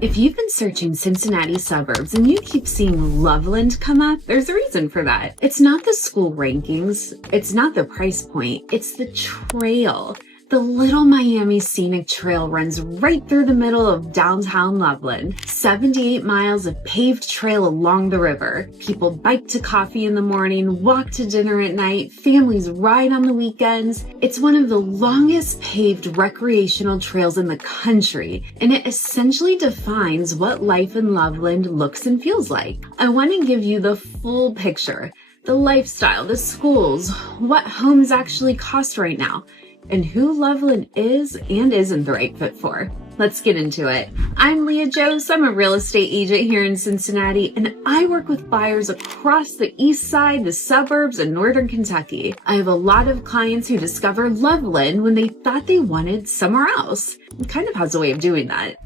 If you've been searching Cincinnati suburbs and you keep seeing Loveland come up, there's a reason for that. It's not the school rankings, it's not the price point, it's the trail. The Little Miami Scenic Trail runs right through the middle of downtown Loveland. 78 miles of paved trail along the river. People bike to coffee in the morning, walk to dinner at night, families ride on the weekends. It's one of the longest paved recreational trails in the country, and it essentially defines what life in Loveland looks and feels like. I want to give you the full picture. The lifestyle, the schools, what homes actually cost right now, and who Loveland is and isn't the right fit for. Let's get into it. I'm Leah Joos. I'm a real estate agent here in Cincinnati, and I work with buyers across the east side, the suburbs, and northern Kentucky. I have a lot of clients who discover Loveland when they thought they wanted somewhere else. It kind of has a way of doing that.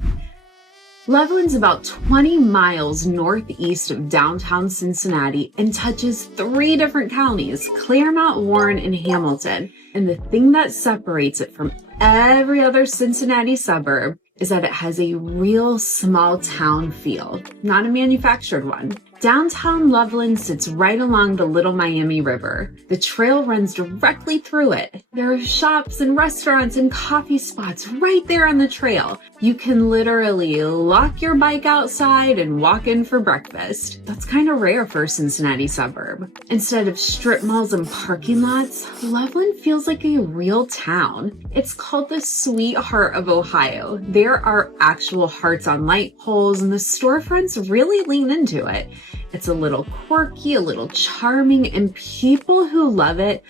Loveland's about 20 miles northeast of downtown Cincinnati and touches 3 different counties, Claremont, Warren, and Hamilton. And the thing that separates it from every other Cincinnati suburb is that it has a real small town feel, not a manufactured one. Downtown Loveland sits right along the Little Miami River. The trail runs directly through it. There are shops and restaurants and coffee spots right there on the trail. You can literally lock your bike outside and walk in for breakfast. That's kind of rare for a Cincinnati suburb. Instead of strip malls and parking lots, Loveland feels like a real town. It's called the Sweet Heart of Ohio. There are actual hearts on light poles, and the storefronts really lean into it. It's a little quirky, a little charming, and people who love it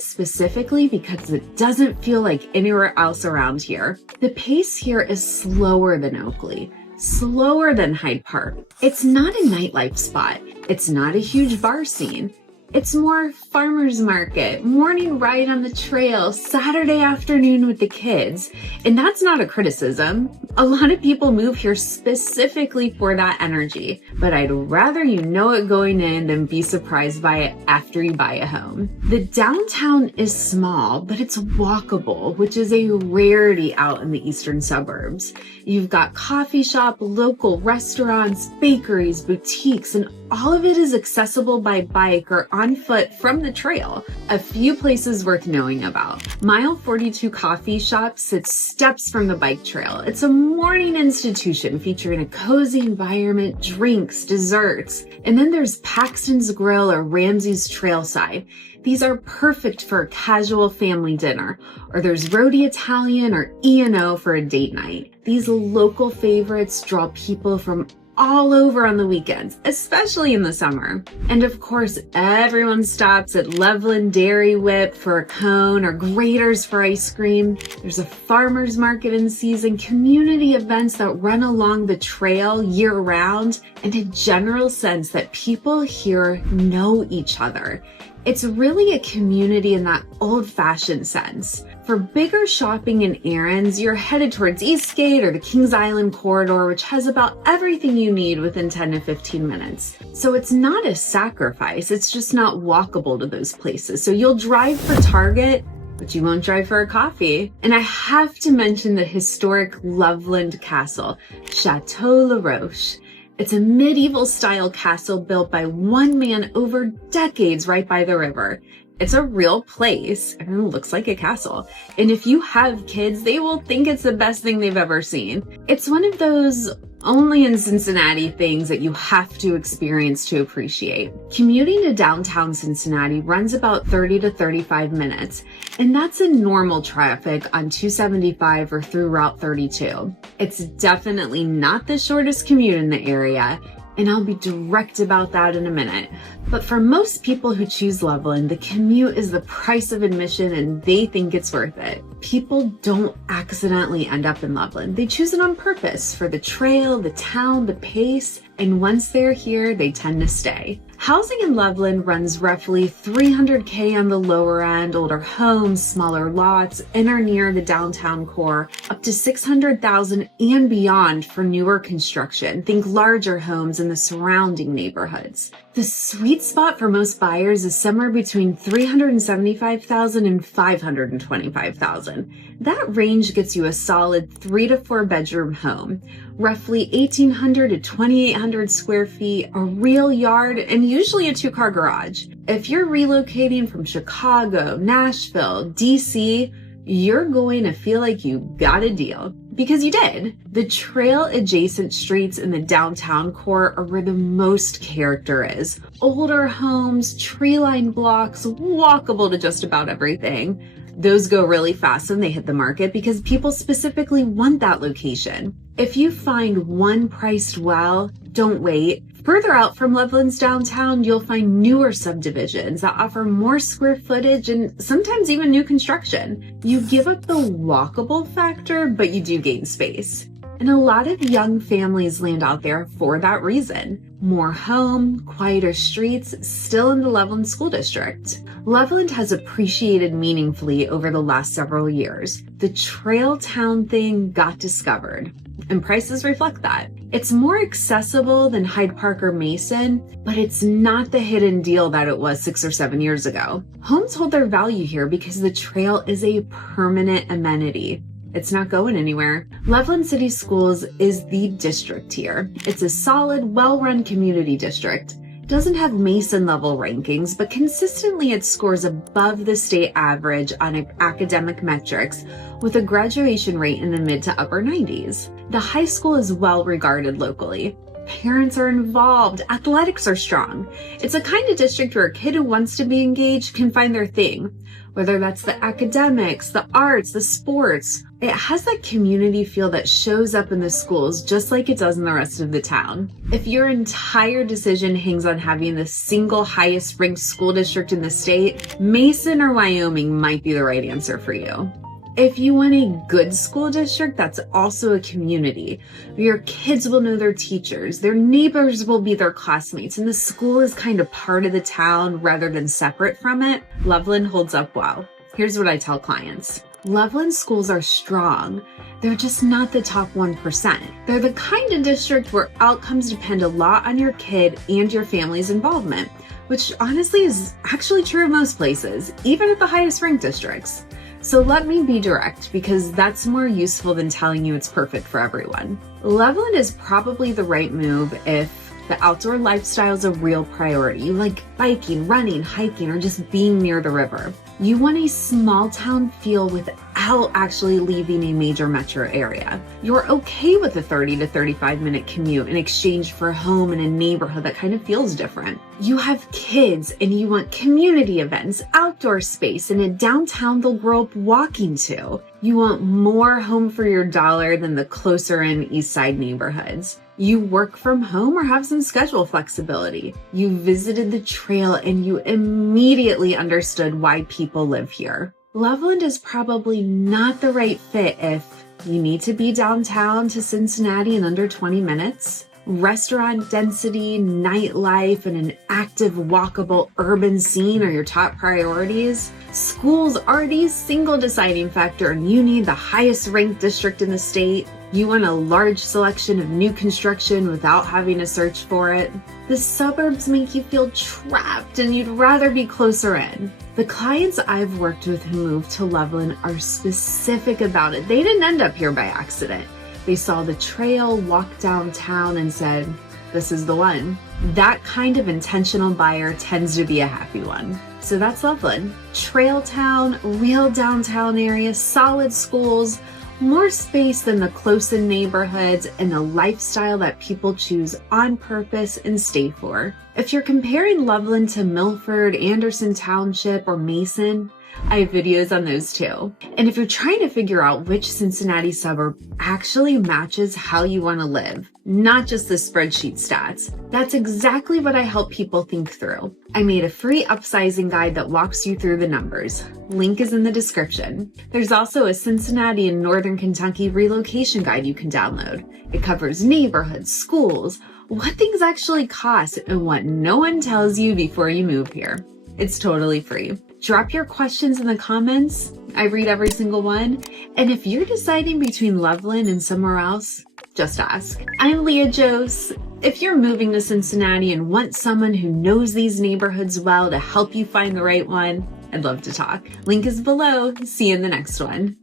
specifically because it doesn't feel like anywhere else around here. The pace here is slower than Oakley, slower than Hyde Park. It's not a nightlife spot. It's not a huge bar scene. It's more farmer's market, morning ride on the trail, Saturday afternoon with the kids. And that's not a criticism. A lot of people move here specifically for that energy, but I'd rather you know it going in than be surprised by it after you buy a home. The downtown is small, but it's walkable, which is a rarity out in the eastern suburbs. You've got coffee shop, local restaurants, bakeries, boutiques, and all of it is accessible by bike or on foot from the trail. A few places worth knowing about. Mile 42 Coffee Shop sits steps from the bike trail. It's a morning institution featuring a cozy environment, drinks, desserts. And then there's Paxton's Grill or Ramsey's Trailside. These are perfect for a casual family dinner. Or there's Rodi Italian or E&O for a date night. These local favorites draw people from all over on the weekends, especially in the summer. And of course, everyone stops at Loveland Dairy Whip for a cone or Grater's for ice cream. There's a farmer's market in season, community events that run along the trail year round, and a general sense that people here know each other. It's really a community in that old-fashioned sense. For bigger shopping and errands, you're headed towards Eastgate or the Kings Island corridor, which has about everything you need within 10 to 15 minutes. So it's not a sacrifice, it's just not walkable to those places. So you'll drive for Target, but you won't drive for a coffee. And I have to mention the historic Loveland Castle, Chateau La Roche. It's a medieval-style castle built by one man over decades right by the river. It's a real place, and it looks like a castle. And if you have kids, they will think it's the best thing they've ever seen. It's one of those only in Cincinnati things that you have to experience to appreciate. Commuting to downtown Cincinnati runs about 30 to 35 minutes, and that's in normal traffic on 275 or through Route 32. It's definitely not the shortest commute in the area, and I'll be direct about that in a minute. But for most people who choose Loveland, the commute is the price of admission and they think it's worth it. People don't accidentally end up in Loveland. They choose it on purpose for the trail, the town, the pace, and once they're here, they tend to stay. Housing in Loveland runs roughly $300K on the lower end, older homes, smaller lots, in or near the downtown core, up to $600,000 and beyond for newer construction. Think larger homes in the surrounding neighborhoods. The sweet spot for most buyers is somewhere between $375,000 and $525,000. That range gets you a solid 3 to 4 bedroom home. roughly 1,800 to 2,800 square feet, a real yard, and usually a 2-car garage. If you're relocating from Chicago, Nashville, DC, you're going to feel like you got a deal. Because you did. The trail adjacent streets in the downtown core are where the most character is. Older homes, tree-lined blocks, walkable to just about everything. Those go really fast when they hit the market because people specifically want that location. If you find one priced well, don't wait. Further out from Loveland's downtown, you'll find newer subdivisions that offer more square footage and sometimes even new construction. You give up the walkable factor, but you do gain space. And a lot of young families land out there for that reason. More home, quieter streets, still in the Loveland School District. Loveland has appreciated meaningfully over the last several years. The trail town thing got discovered, and prices reflect that. It's more accessible than Hyde Park or Mason, but it's not the hidden deal that it was 6 or 7 years ago. Homes hold their value here because the trail is a permanent amenity. It's not going anywhere. Loveland City Schools is the district here. It's a solid, well-run community district. It doesn't have Mason level rankings, but consistently it scores above the state average on academic metrics with a graduation rate in the mid to upper 90s. The high school is well regarded locally. Parents are involved. Athletics are strong. It's a kind of district where a kid who wants to be engaged can find their thing, whether that's the academics, the arts, the sports. It has that community feel that shows up in the schools just like it does in the rest of the town. If your entire decision hangs on having the single highest ranked school district in the state, Mason or Wyoming might be the right answer for you. If you want a good school district that's also a community, where your kids will know their teachers, their neighbors will be their classmates, and the school is kind of part of the town rather than separate from it, Loveland holds up well. Here's what I tell clients. Loveland schools are strong. They're just not the top 1%. They're the kind of district where outcomes depend a lot on your kid and your family's involvement, which honestly is actually true of most places, even at the highest ranked districts. So let me be direct because that's more useful than telling you it's perfect for everyone. Loveland is probably the right move if the outdoor lifestyle is a real priority. You like biking, running, hiking, or just being near the river. You want a small town feel without actually leaving a major metro area. You're okay with a 30 to 35 minute commute in exchange for a home in a neighborhood that kind of feels different. You have kids and you want community events, outdoor space, and a downtown they'll grow up walking to. You want more home for your dollar than the closer in East Side neighborhoods. You work from home or have some schedule flexibility. You visited the trail and you immediately understood why people live here. Loveland is probably not the right fit if you need to be downtown to Cincinnati in under 20 minutes. Restaurant density, nightlife, and an active, walkable urban scene are your top priorities. Schools are the single deciding factor, and you need the highest ranked district in the state. You want a large selection of new construction without having to search for it. The suburbs make you feel trapped and you'd rather be closer in. The clients I've worked with who moved to Loveland are specific about it. They didn't end up here by accident. They saw the trail, walked downtown, and said, this is the one. That kind of intentional buyer tends to be a happy one. So that's Loveland. Trail town, real downtown area, solid schools, more space than the close-in neighborhoods, and a lifestyle that people choose on purpose and stay for. If you're comparing Loveland to Milford, Anderson Township, or Mason, I have videos on those too. And if you're trying to figure out which Cincinnati suburb actually matches how you want to live, not just the spreadsheet stats, that's exactly what I help people think through. I made a free upsizing guide that walks you through the numbers. Link is in the description. There's also a Cincinnati and Northern Kentucky relocation guide you can download. It covers neighborhoods, schools, what things actually cost, and what no one tells you before you move here. It's totally free. Drop your questions in the comments. I read every single one. And if you're deciding between Loveland and somewhere else, just ask. I'm Leah Joos. If you're moving to Cincinnati and want someone who knows these neighborhoods well to help you find the right one, I'd love to talk. Link is below. See you in the next one.